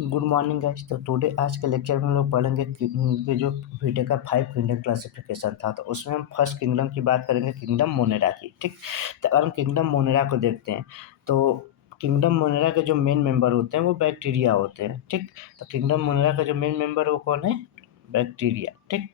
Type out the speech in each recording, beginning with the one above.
Good morning guys. तो today आज के लेक्चर में हम लोग पढ़ेंगे कि जो वीडियो का 5 किंगडम क्लासिफिकेशन था, तो उसमें हम फर्स्ट किंगडम की बात करेंगे, किंगडम मोनेरा की। ठीक। तो अगर हम किंगडम मोनेरा को देखते हैं तो किंगडम मोनेरा के जो मेन मेंबर होते हैं वो बैक्टीरिया होते हैं। ठीक। तो किंगडम मोनेरा का जो मेन मेंबर वो कौन है? बैक्टीरिया। ठीक।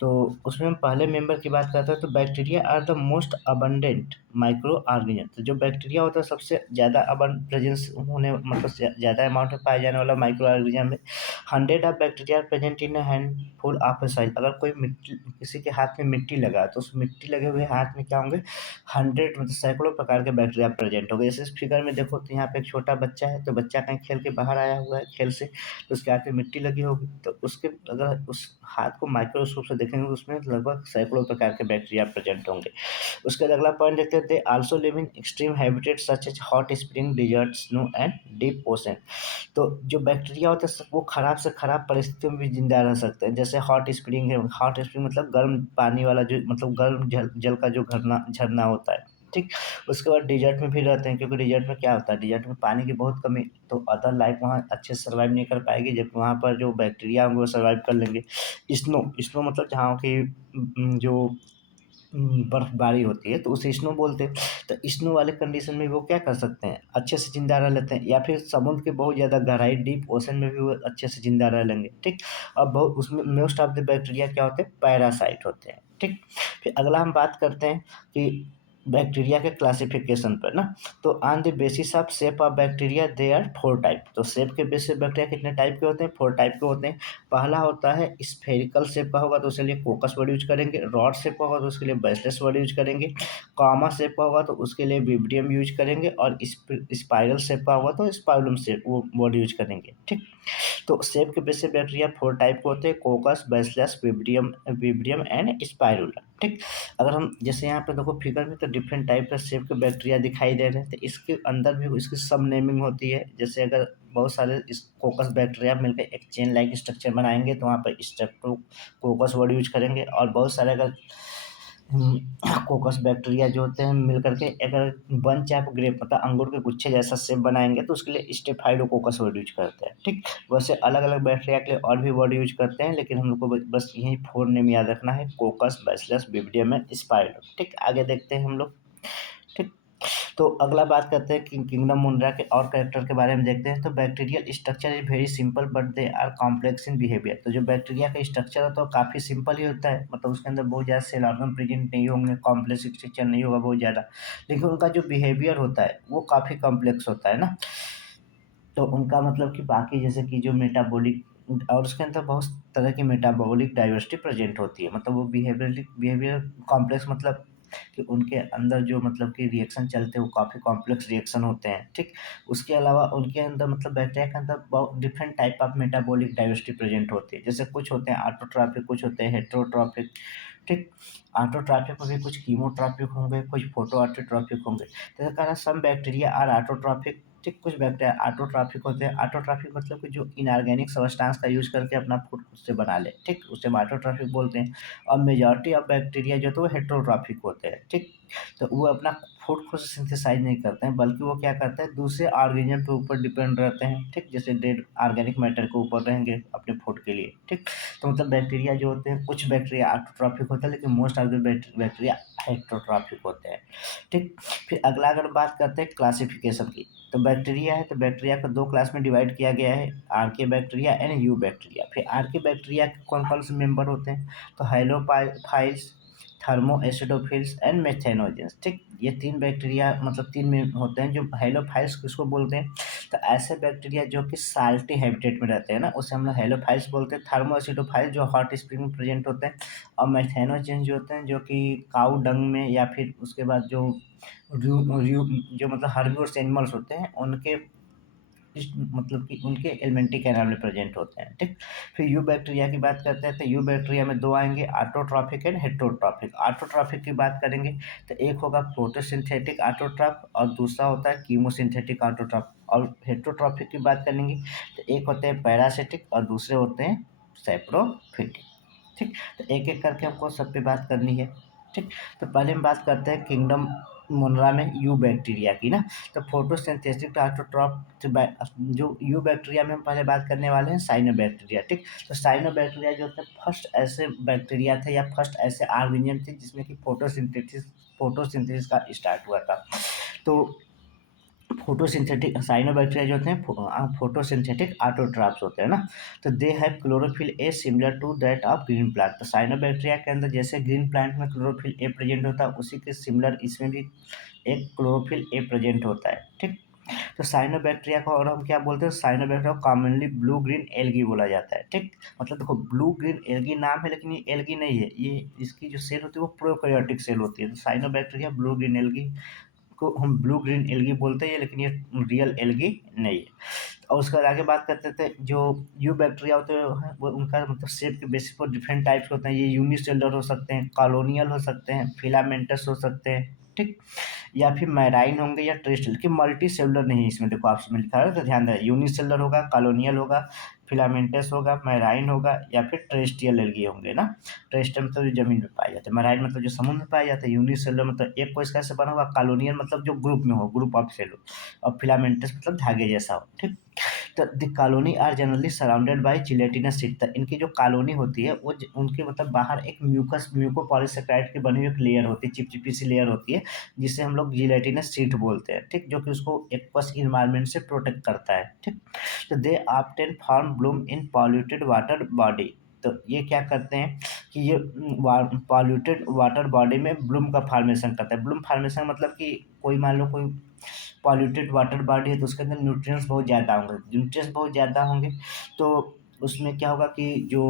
तो उसमें हम पहले मेंबर की बात करते हैं, तो bacteria are the most abundant microorganism. तो जो बैक्टीरिया होता है सबसे ज़्यादा प्रेजेंस होने मतलब ज़्यादा अमाउंट में पाए जाने वाला माइक्रो ऑर्गेनिज्म है। 100 of bacteria are present in handful of a soil. अगर कोई मिट्टी किसी के हाथ में मिट्टी लगा तो उस मिट्टी लगे हुए हाथ में क्या होंगे? 100 मतलब सैकड़ों प्रकार के बैक्टीरिया प्रेजेंट होंगे। जैसे इस फिगर में देखो, तो यहाँ पे एक छोटा बच्चा है, तो बच्चा कहीं खेल के बाहर आया हुआ है खेल से, तो उसके हाथ में मिट्टी लगी होगी, तो उसके अगर उस हाथ को माइक्रोस्कोप से देखेंगे तो उसमें लगभग सैकड़ों प्रकार के बैक्टीरिया प्रेजेंट होंगे। उसके बाद अगला पॉइंट देखते हैं, they also live in extreme habitat such as hot spring, desert, snow and deep ocean. तो जो बैक्टीरिया होते हैं वो खराब से खराब परिस्थितियों में भी जिंदा रह सकते हैं। जैसे हॉट स्प्रिंग है, हॉट स्प्रिंग मतलब गर्म पानी वाला, जो मतलब गर्म जल जल का जो झरना झरना होता है। ठीक। उसके बाद डिजर्ट में भी रहते हैं, क्योंकि डिजर्ट में क्या होता है, डिजर्ट में पानी की बहुत कमी, तो अदर लाइफ वहाँ अच्छे से सर्वाइव नहीं कर पाएगी, जबकि वहाँ पर जो बैक्टीरिया होंगे वो सर्वाइव कर लेंगे। स्नो स्नो मतलब जहाँ की जो बर्फबारी होती है तो उसे स्नो बोलते हैं। तो स्नो वाले कंडीशन में वो क्या कर सकते हैं, अच्छे से जिंदा रह लेते हैं, या फिर समुद्र के बहुत ज़्यादा गहराई डीप ओशन में भी वो अच्छे से जिंदा रह लेंगे। ठीक। अब बहुत उसमें मोस्ट ऑफ द बैक्टीरिया क्या होते हैं? पैरासाइट होते हैं। ठीक। फिर अगला हम बात करते हैं कि बैक्टीरिया के क्लासिफिकेशन पर ना, तो on the basis of shape of bacteria they are 4 type. तो शेप के बेस पे बैक्टीरिया कितने टाइप के होते हैं? 4 टाइप के होते हैं। पहला होता है स्फेरिकल शेप का होगा तो उसके लिए कोकस वर्ड यूज करेंगे। रॉड शेप का होगा तो उसके लिए बैसिलस वर्ड यूज करेंगे। कॉमा शेप का होगा तो उसके लिए विब्रियम यूज करेंगे। और स्पाइरल शेप का होगा तो स्पाइरुलम शेप वो वर्ड यूज करेंगे। ठीक। तो शेप के बेस पे बैक्टीरिया 4 टाइप के होते हैं, कोकस, बैसिलस, विब्रियम विब्रियम एंड स्पाइरुलम। ठीक। अगर हम जैसे यहाँ पे देखो फिगर में, तो डिफरेंट टाइप का शेप के बैक्टीरिया दिखाई दे रहे हैं, तो इसके अंदर भी इसकी सब नेमिंग होती है। जैसे अगर बहुत सारे इस कोकस बैक्टीरिया मिलकर एक चेन लाइक स्ट्रक्चर बनाएंगे तो वहाँ पर स्ट्रेप्टो कोकस वर्ड यूज करेंगे। और बहुत सारे अगर कोकस बैक्टीरिया जो होते हैं मिल करके अगर बंच ऑफ ग्रेप मतलब अंगूर के गुच्छे जैसा शेप बनाएंगे तो उसके लिए स्टेफाइलोकोकस वर्ड यूज करते हैं। ठीक। वैसे अलग अलग बैक्टीरिया के लिए और भी वर्ड यूज करते हैं, लेकिन हम लोग को बस यही 4 नेम याद रखना है, कोकस, बैसिलस, विब्रियम एंड स्पाइरो। ठीक। आगे देखते हैं हम लोग। ठीक। तो अगला बात करते हैं कि किंगडम मोनेरा के और कैरेक्टर के बारे में देखते हैं। तो bacterial structure is very simple but they are complex in behaviour. तो जो बैक्टीरिया का स्ट्रक्चर होता है वो काफ़ी सिंपल ही होता है, मतलब उसके अंदर बहुत ज़्यादा सेल ऑर्गन प्रेजेंट नहीं होंगे, कॉम्प्लेक्स स्ट्रक्चर नहीं होगा बहुत ज़्यादा, लेकिन उनका जो बिहेवियर होता है वो काफ़ी कॉम्प्लेक्स होता है ना। तो उनका मतलब कि बाकी जैसे कि जो मेटाबॉलिक और उसके अंदर बहुत तरह की मेटाबॉलिक डाइवर्सिटी प्रेजेंट होती है, मतलब वो बिहेवियर कॉम्प्लेक्स मतलब कि उनके अंदर जो मतलब कि रिएक्शन चलते हैं वो काफ़ी कॉम्प्लेक्स रिएक्शन होते हैं। ठीक। उसके अलावा उनके अंदर मतलब बैक्टीरिया के अंदर बहुत different type of metabolic diversity present होती है। जैसे कुछ होते हैं ऑटोट्रॉफिक, कुछ होते हैं हेटेरोट्रॉफिक। ठीक। ऑटोट्रॉफिक में भी कुछ कीमोट्रॉफिक होंगे, कुछ फोटो ऑटोट्रॉफिक होंगे। तो इस कारण सम बैक्टीरिया आर ऑटोट्रॉफिक। ठीक। कुछ बैक्टीरिया ऑटोट्रॉफिक होते हैं। ऑटोट्रॉफिक मतलब कि जो इनऑर्गेनिक सब्सटेंस का यूज करके अपना फूड खुद से बना ले। ठीक। उसे हम ऑटोट्रॉफिक बोलते हैं। और मेजॉरिटी ऑफ बैक्टीरिया जो तो वो हेटेरोट्रॉफिक होते हैं। ठीक। तो वो अपना फूड खुद से सिंथेसाइज नहीं करते हैं, बल्कि वो क्या करते हैं, दूसरे ऑर्गेनिज्म के ऊपर डिपेंड रहते हैं। ठीक। जैसे डेड ऑर्गेनिक मैटर के ऊपर रहेंगे अपने फूड के लिए। ठीक। तो मतलब बैक्टीरिया जो होते हैं, कुछ बैक्टीरिया ऑटोट्रॉफिक होता है, लेकिन most of the bacteria heterotrophic होते हैं। ठीक। फिर अगला अगर बात करते हैं क्लासिफिकेशन की, तो बैक्टीरिया है, तो बैक्टीरिया को 2 क्लास में डिवाइड किया गया है, आर्के बैक्टीरिया एंड यू बैक्टीरिया। फिर आर्के बैक्टीरिया के कौन कौन से मेंबर होते हैं, तो हाइलोफाइल्स, थर्मो एसिडोफिल्स एंड मेथेनोजेंस। ठीक। ये 3 बैक्टीरिया मतलब 3 में होते हैं। जो हाइलोफाइल्स किसको बोलते हैं, तो ऐसे बैक्टीरिया जो कि साल्टी हैबिटेट में रहते हैं ना, उसे हम लोग हेलोफाइल्स बोलते हैं। थर्मो एसिडोफाइल जो हॉट स्प्रिंग में प्रेजेंट होते हैं। और मेथेनोजेंस जो होते हैं जो कि काऊ डंग में, या फिर उसके बाद जो जो मतलब हर्बिवोरस एनिमल्स होते हैं उनके मतलब कि उनके एलिमेंट्री कैनाल में प्रेजेंट होते हैं। ठीक। फिर यू बैक्टीरिया की बात करते हैं, तो यू बैक्टीरिया में 2 आएंगे, ऑटोट्रॉफिक एंड हेटेरोट्रॉफिक। ऑटोट्रॉफिक की बात करेंगे तो एक होगा फोटोसिंथेटिक ऑटोट्रॉफ और दूसरा होता है कीमोसिंथेटिक ऑटोट्रॉफ। और हेटेरोट्रॉफिक की बात करेंगे तो एक होते हैं पैरासिटिक और दूसरे होते हैं सैप्रोफिटिक। ठीक। तो एक एक करके हमको सब पे बात करनी है। ठीक। तो पहले हम बात करते हैं किंगडम मोनरा में यू बैक्टीरिया की ना। तो फोटोसिंथेटिक ऑटोट्रॉफ जो यू बैक्टीरिया में हम पहले बात करने वाले हैं साइनोबैक्टीरिया, ठीक। तो साइनोबैक्टीरिया जो होते हैं फर्स्ट ऐसे बैक्टीरिया थे या फर्स्ट ऐसे ऑर्गेनिज्म थे जिसमें कि फोटोसिंथेसिस का स्टार्ट हुआ था। तो फोटोसिंथेटिक साइनोबैक्टीरिया जो होते हैं फोटोसिंथेटिक ऑटोट्रॉफ्स होते हैं ना। तो they have chlorophyll a similar to that of green plant. तो साइनोबैक्टीरिया के अंदर जैसे ग्रीन प्लांट में क्लोरोफिल ए प्रेजेंट होता है, उसी के सिमिलर इसमें भी एक क्लोरोफिल ए प्रेजेंट होता है, ठीक। तो साइनोबैक्टीरिया को और हम क्या बोलते हैं, साइनोबैक्टीरिया को कॉमनली ब्लू ग्रीन एल्गी बोला जाता है, ठीक। मतलब देखो ब्लू ग्रीन एल्गी नाम है, लेकिन ये एल्गी नहीं है, ये इसकी जो सेल होती है वो प्रोकैरियोटिक सेल होती है। तो साइनोबैक्टीरिया ब्लू ग्रीन एल्गी को हम ब्लू ग्रीन एल्गी बोलते हैं, लेकिन ये रियल एल्गी नहीं है। और उसके बाद आगे बात करते थे, जो यू बैक्टीरिया होते हैं वो उनका मतलब शेप के बेसिस पर डिफरेंट टाइप्स के होते हैं। ये यूनिसेलुलर हो सकते हैं, कॉलोनियल हो सकते हैं, फिलामेंटस हो सकते हैं, ठीक। या फिर मैराइन होंगे या टेरेस्ट्रियल, कि मल्टी सेलुलर नहीं है इसमें। देखो आपसे लिखा है तो ध्यान दें, यूनिसेलुलर होगा, कॉलोनियल होगा, फिलामेंटस होगा, मैराइन होगा या फिर टेरेस्ट्रियल एल्गी होंगे ना। टेरेस्ट्रियल मतलब जो जमीन में पाए जाते हैं, मैराइन मतलब जो समुद्र में पाए जाते हैं, यूनिसेलुलर मतलब एक कोशिका से बना हुआ, कॉलोनियल मतलब जो ग्रुप में हो, ग्रुप ऑफ सेल, और फिलामेंटस मतलब धागे जैसा हो, ठीक। तो the colony are generally surrounded by gelatinous sheet. तो इनकी जो कॉलोनी होती है वो उनके मतलब बाहर एक म्यूकोपॉलीसेकेराइड की बनी हुई एक लेयर होती है, चिपचिपी सी लेयर होती है, जिसे हम लोग जिलेटिनस शीट बोलते हैं, ठीक। जो कि उसको एक्वस इन्वायरमेंट से प्रोटेक्ट करता है, ठीक। तो they often form bloom in polluted water body. तो ये क्या करते हैं कि ये पॉल्यूटेड वाटर बॉडी में ब्लूम का फॉर्मेशन करता है। ब्लूम फॉर्मेशन मतलब कि कोई मान लो कोई पॉल्यूटेड वाटर बॉडी है तो उसके अंदर न्यूट्रिएंट्स बहुत ज़्यादा होंगे, न्यूट्रिएंट्स बहुत ज़्यादा होंगे तो उसमें क्या होगा कि जो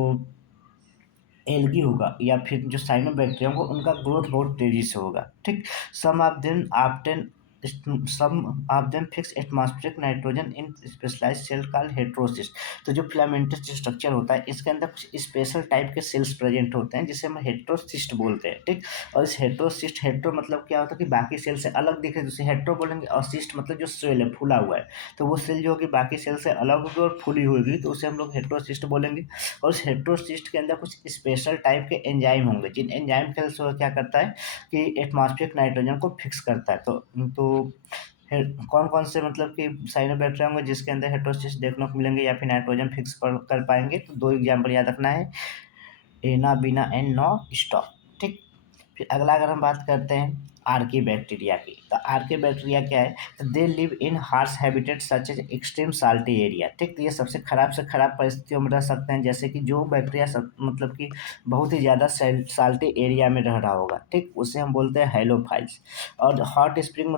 एल्गी होगा या फिर जो साइनोबैक्टीरिया होगा उनका ग्रोथ बहुत तेजी से होगा, ठीक। Some of them often some of them fix atmospheric nitrogen in specialised cell called heterocyst. तो जो फिलामेंटस जो स्ट्रक्चर होता है इसके अंदर कुछ स्पेशल टाइप के सेल्स प्रेजेंट होते हैं जिसे हम हेटेरोसिस्ट बोलते हैं, ठीक। और इस हेटेरोसिस्ट, हेटेरो मतलब क्या होता है कि बाकी सेल से अलग दिखे तो उसे हेटेरो बोलेंगे, और सिस्ट मतलब जो सेल है फूला हुआ है, तो वो सेल जो होगी बाकी सेल से अलग होगी और फूली होगी तो उसे हम लोग हेटेरोसिस्ट बोलेंगे। और उस हेटेरोसिस्ट के अंदर कुछ स्पेशल टाइप के एंजाइम होंगे, जिन एंजाइम के से वो क्या करता है कि एटमॉस्फेरिक नाइट्रोजन को फिक्स करता है। तो कौन कौन से मतलब कि साइनोबैक्टीरिया होंगे जिसके अंदर हेटेरोसिस्ट देखने को मिलेंगे या फिर नाइट्रोजन फिक्स कर पाएंगे, तो दो एग्जाम्पल याद रखना है, एना बीना एंड नो स्टॉप, ठीक। फिर अगला अगर हम बात करते हैं आर्की बैक्टीरिया की, तो आर्की बैक्टीरिया क्या है, तो they live in harsh habitat such as extreme salty area, ठीक। तो ये सबसे खराब से खराब परिस्थितियों में रह सकते हैं, जैसे कि जो बैक्टीरिया सब मतलब कि बहुत ही ज़्यादा साल्टी एरिया में रह रहा होगा, ठीक, उसे हम बोलते हैं हेलोफाइल्स। और हॉट स्प्रिंग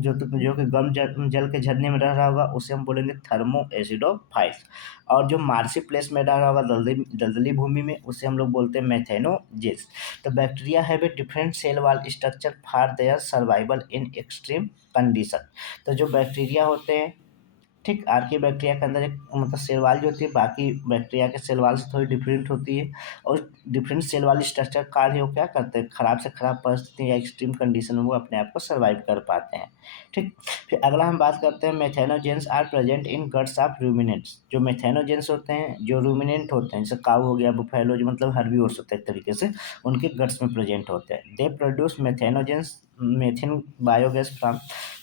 जो कि गर्म जल के झरने में रह रहा होगा उसे हम बोलेंगे थर्मो एसिडोफाइल्स। और जो मार्सी प्लेस में रह रहा होगा दलदली भूमि में उसे हम लोग बोलते हैं मेथेनोजेंस। तो bacteria have a different cell wall structure for their survival in extreme condition. तो जो बैक्टीरिया होते हैं, ठीक, आर्की बैक्टीरिया के अंदर एक मतलब सेल वाल जो होती है बाकी बैक्टीरिया के सेल वाल से थोड़ी डिफरेंट होती है, और डिफरेंट सेल वाली स्ट्रक्चर कार्य वो क्या करते हैं, खराब से खराब परिस्थिति या एक्सट्रीम कंडीशन में वो अपने आप को सर्वाइव कर पाते हैं, ठीक। फिर अगला हम बात करते हैं methanogens are present in guts of ruminants. जो मेथेनोजेंस होते हैं जो रूमिनेंट होते हैं, जैसे काऊ हो गया, बुफेलो जो मतलब हर्बीवोर्स होते हैं एक तरीके से, उनके गट्स में प्रेजेंट होते हैं। They produce methanogens मेथिन biogas from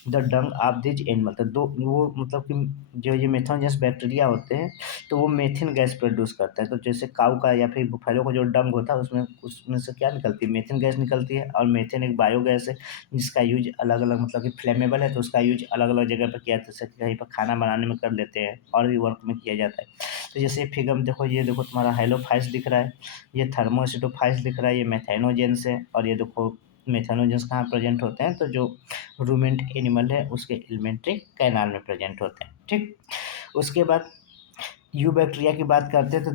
the Dang of these animal. तो दो वो मतलब कि जो ये मेथनोजेंस बैक्टीरिया होते हैं तो वो मेथिन गैस प्रोड्यूस करता है। तो जैसे काऊ का या फिर बुफेलो का जो डंग होता है उसमें उसमें से क्या निकलती है, मेथिन गैस निकलती है। और मेथिन एक बायोगैस है जिसका यूज अलग अलग मतलब कि फ्लेमेबल है, तो उसका यूज अलग अलग जगह पर किया जाता है, जैसे कहीं पर खाना बनाने में कर लेते हैं और भी वर्क में किया जाता है। तो जैसे फिगर में देखो, ये देखो तुम्हारा हेलोफाइस दिख रहा है, ये थर्मोएसिडोफाइस दिख रहा है, ये मेथेनोजेंस है, और ये देखो मेथेनोजेंस कहाँ प्रेजेंट होते हैं, तो जो रूमेंट एनिमल है उसके एलिमेंट्री कैनाल में प्रेजेंट होते हैं, ठीक। उसके बाद यू बैक्टीरिया की बात करते हैं, तो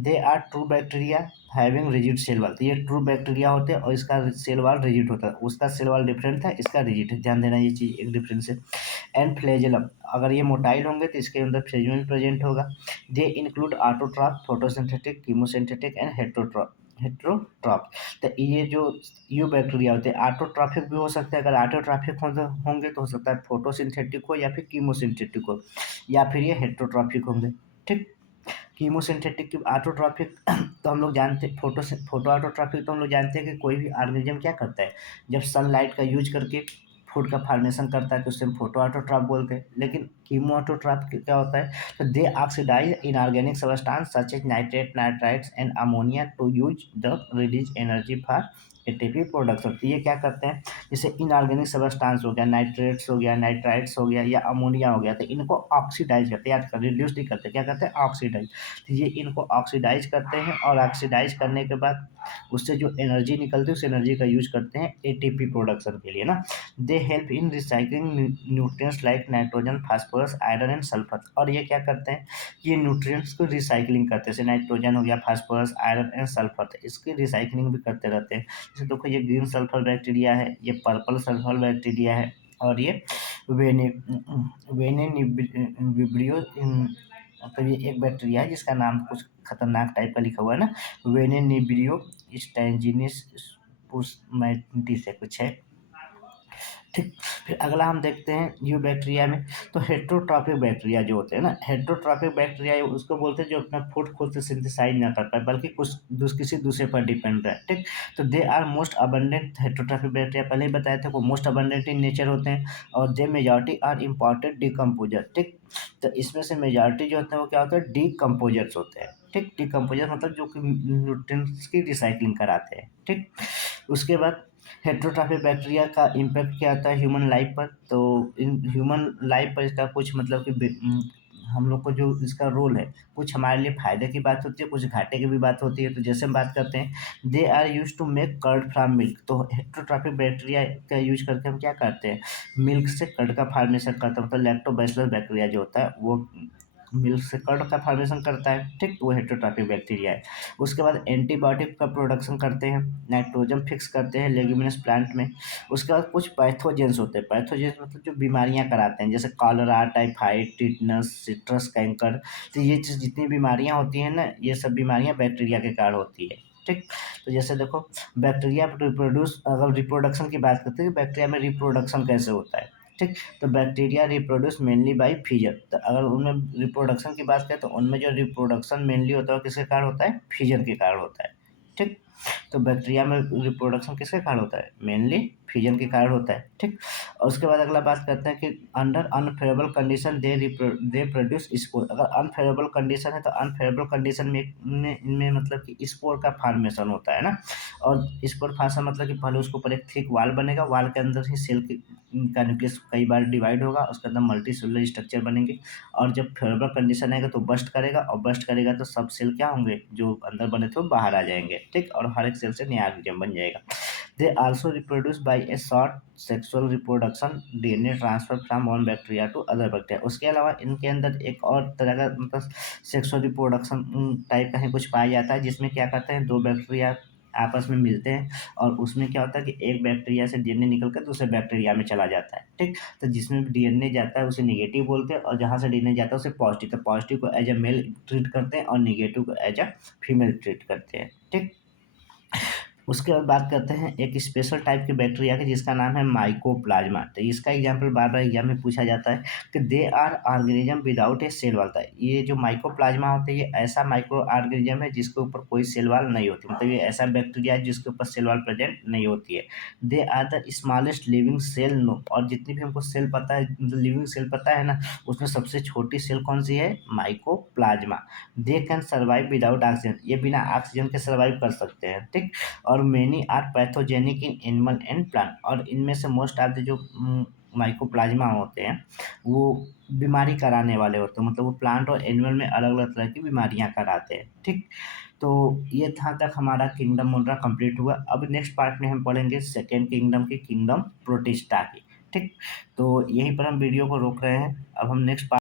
they are true bacteria having rigid cell wall. तो ये ट्रू बैक्टीरिया होते हैं और इसका सेल वॉल रिजिड होता है, उसका सेल वॉल डिफरेंट था, इसका रिजिड है, ध्यान देना ये चीज़ एक डिफरेंस है। एंड फ्लैजेलम, अगर ये मोटाइल होंगे तो इसके अंदर फ्लैजेलम भी प्रेजेंट होगा। They include autotroph, photosynthetic, chemosynthetic and heterotroph. तो ये जो यू बैक्टीरिया होते हैं ऑटोट्रॉफिक भी हो सकते हैं, अगर ऑटोट्रॉफिक होंगे तो हो सकता है फोटोसिंथेटिक हो या फिर कीमोसिंथेटिक हो, या फिर ये हेट्रोट्रॉफिक होंगे, ठीक। कीमोसिंथेटिक की ऑटोट्रॉफिक तो हम लोग जानते हैं, फोटो ऑटोट्रॉफिक तो हम लोग जानते हैं कि कोई भी ऑर्गेनिज्म क्या करता है, जब सनलाइट का यूज करके फूड का फॉर्मेशन करता है तो उसे हम फोटोऑटोट्रॉफ बोलते हैं। लेकिन कीमोऑटोट्रॉफ क्या होता है, तो they oxidise inorganic substance such as nitrate, nitrites and ammonia to use the release energy for ATP production. तो ये क्या करते हैं, जैसे इनऑर्गेनिक सब्सटेंस हो गया, नाइट्रेट्स हो गया, नाइट्राइट्स हो गया या अमोनिया हो गया, तो इनको ऑक्सीडाइज करते हैं, याद कर रिड्यूस नहीं करते, क्या करते हैं ऑक्सीडाइज। तो ये इनको ऑक्सीडाइज करते हैं और ऑक्सीडाइज करने के बाद उससे जो एनर्जी निकलती है उस एनर्जी का यूज करते हैं एटीपी प्रोडक्शन के लिए ना। They help in recycling nutrients like nitrogen, phosphorus, iron and sulphur. और ये क्या करते हैं, ये न्यूट्रिएंट्स को रिसाइकलिंग करते हैं, जैसे नाइट्रोजन हो गया, फास्फोरस, आयरन एंड सल्फर, तो इसकी रिसाइकलिंग भी करते रहते हैं। जैसे देखो ये ग्रीन सल्फर बैक्टीरिया है, ये पर्पल सल्फर बैक्टीरिया है, और ये वेने वेनेनिब्रियो, मतलब ये एक बैक्टीरिया है जिसका नाम कुछ खतरनाक टाइप का लिखा हुआ है ना, वेनेनिब्रियो स्टैंजिनिस पुस्मैटिस है कुछ है, ठीक। फिर अगला हम देखते हैं यू बैक्टीरिया में, तो हेट्रोट्रॉफिक बैक्टीरिया जो होते हैं ना, हेट्रोट्रॉफिक बैक्टीरिया उसको बोलते हैं जो अपना फूड खुद से सिंथेसाइज ना कर पाए बल्कि किसी दूसरे पर डिपेंड रहे, ठीक। तो they are most abundant, heterotrophic bacteria पहले ही बताए थे वो मोस्ट अबंडेंट इन नेचर होते हैं, और दे मेजॉरिटी आर इम्पॉर्टेंट डिकम्पोजर, ठीक। तो इसमें से मेजॉरिटी जो होते हैं वो क्या होता है, डिकम्पोजर्स होते हैं, ठीक। डिकम्पोजर मतलब जो कि न्यूट्रिएंट्स की रिसाइकलिंग कराते हैं, ठीक। उसके बाद हेट्रोट्रॉफिक बैक्टीरिया का इम्पैक्ट क्या आता है ह्यूमन लाइफ पर, तो इन ह्यूमन लाइफ पर इसका कुछ मतलब कि हम लोग को जो इसका रोल है, कुछ हमारे लिए फ़ायदे की बात होती है, कुछ घाटे की भी बात होती है। तो जैसे हम बात करते हैं, they are use to make curd from milk, तो हेट्रोट्रॉफिक बैक्टीरिया का यूज करके हम क्या करते हैं, मिल्क से कर्ड का फॉर्मेशन करते हैं, मतलब लैक्टोबैसिलस बैक्टीरिया जो होता है वो मिल्क से कर्ड का फॉर्मेशन करता है, ठीक। वो हेट्रोट्रॉफिक बैक्टीरिया है। उसके बाद एंटीबायोटिक का प्रोडक्शन करते हैं, नाइट्रोजन फिक्स करते हैं लेग्यूमिनस प्लांट में। उसके बाद कुछ पैथोजेंस होते हैं, पैथोजेंस मतलब जो बीमारियां कराते हैं, जैसे cholera, typhoid, tetanus, citrus canker. तो ये जितनी बीमारियां होती हैं ना, ये सब बीमारियां बैक्टीरिया के कारण होती है, ठीक। तो जैसे देखो बैक्टीरिया रिप्रोड्यूस, अगर रिप्रोडक्शन की बात करते हैं बैक्टीरिया में रिप्रोडक्शन कैसे होता है, ठीक। तो bacteria reproduce mainly by fission, तो अगर उनमें रिप्रोडक्शन की बात करें तो उनमें जो रिप्रोडक्शन मेनली होता है वो किसके कारण होता है, फिजन के कारण होता है, ठीक। तो बैक्टीरिया में रिप्रोडक्शन किसके कारण होता है, मेनली फिजन के कारण होता है, ठीक। और उसके बाद अगला बात करते हैं कि under unfavourable condition they produce spore. अगर अनफेवरेबल कंडीशन है तो अनफेवरेबल कंडीशन में इनमें मतलब कि स्पोर का फॉर्मेशन होता है ना। और स्पोर फॉर्मेशन मतलब कि पहले उसके ऊपर एक थिक वाल बनेगा, वाल के अंदर ही सेल का न्यूक्लियस कई बार डिवाइड होगा, उसके अंदर मल्टी सेलुलर स्ट्रक्चर बनेंगे, और जब फेवरेबल कंडीशन आएगा तो बस्ट करेगा, और बस्ट करेगा तो सब सेल क्या होंगे जो अंदर बने थे वो बाहर आ जाएंगे, ठीक। और हर एक सेल से नया ऑर्गेनिज्म बन जाएगा। They also reproduce by a short sexual reproduction, DNA transfer from one bacteria to other bacteria. उसके अलावा इनके अंदर एक और तरह का मतलब सेक्सुअल रिप्रोडक्शन टाइप का ही कुछ पाया जाता है, जिसमें क्या करते हैं दो बैक्टीरिया आपस में मिलते हैं, और उसमें क्या होता है कि एक बैक्टीरिया से डीएनए निकल कर दूसरे बैक्टीरिया में चला जाता है, ठीक। तो जिसमें डीएनए जाता है उसे नेगेटिव बोलते हैं, और जहाँ से डीएनए जाता है उसे पॉजिटिव, तो पॉजिटिव को एज ए मेल ट्रीट करते हैं और नेगेटिव को एज ए फीमेल ट्रीट करते हैं, ठीक। उसके बाद बात करते हैं एक स्पेशल टाइप के बैक्टीरिया की जिसका नाम है माइकोप्लाज्मा। तो इसका एग्जाम्पल बार बार एग्जाम में पूछा जाता है कि they are organism without a cell wall. ये जो माइकोप्लाज्मा होते हैं ये ऐसा माइक्रो ऑर्गेनिज्म है जिसके ऊपर कोई सेल वाल नहीं होती, मतलब ये ऐसा बैक्टीरिया है जिसके ऊपर सेल वाल प्रेजेंट नहीं होती है। They are the smallest living cell known, और जितनी भी हमको सेल पता है, लिविंग सेल पता है ना, उसमें सबसे छोटी सेल कौन सी है, mycoplasma. They can survive without oxygen, ये बिना ऑक्सीजन के सर्वाइव कर सकते हैं, ठीक। और many are pathogenic in animal and plant, और इनमें से मोस्ट ऑफ द जो माइकोप्लाज्मा होते हैं वो बीमारी कराने वाले होते हैं, मतलब वो प्लांट और एनिमल में अलग अलग तरह की बीमारियां कराते हैं, ठीक। तो ये था तक हमारा किंगडम मोनरा कंप्लीट हुआ। अब नेक्स्ट पार्ट में हम पढ़ेंगे सेकेंड किंगडम की, किंगडम प्रोटिस्टा की, ठीक। तो यहीं पर हम वीडियो को रोक रहे हैं, अब हम नेक्स्ट